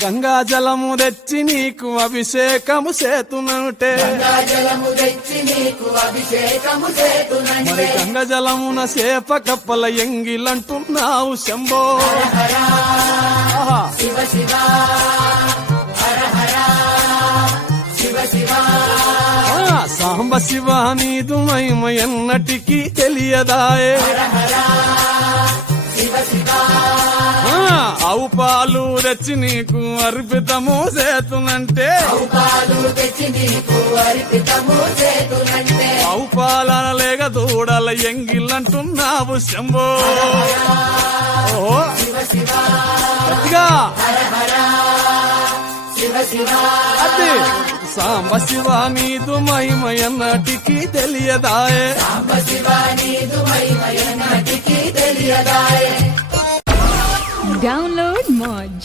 గంగా జలము తెచ్చి నీకు అభిషేకము చేతునంటే మరి గంగా జలమున సేప కప్పల ఎంగిలంటున్నావు శంభో శివ శివ హర హర శివ శివ సాంబ శివ నీదు మహిమ ఎన్నటికీ తెలియదాయే శివ శివ ఆవు పాలు తెచ్చి నీకు అర్పితము చేతునంటే ఆవు పాల లేక దూడల ఎంగిలంటున్నావు శంభో ఓహో గట్టిగా అదే సాంబ శివ నీదు మహిమ ఎన్నటికీ తెలియదాయే Download Moj.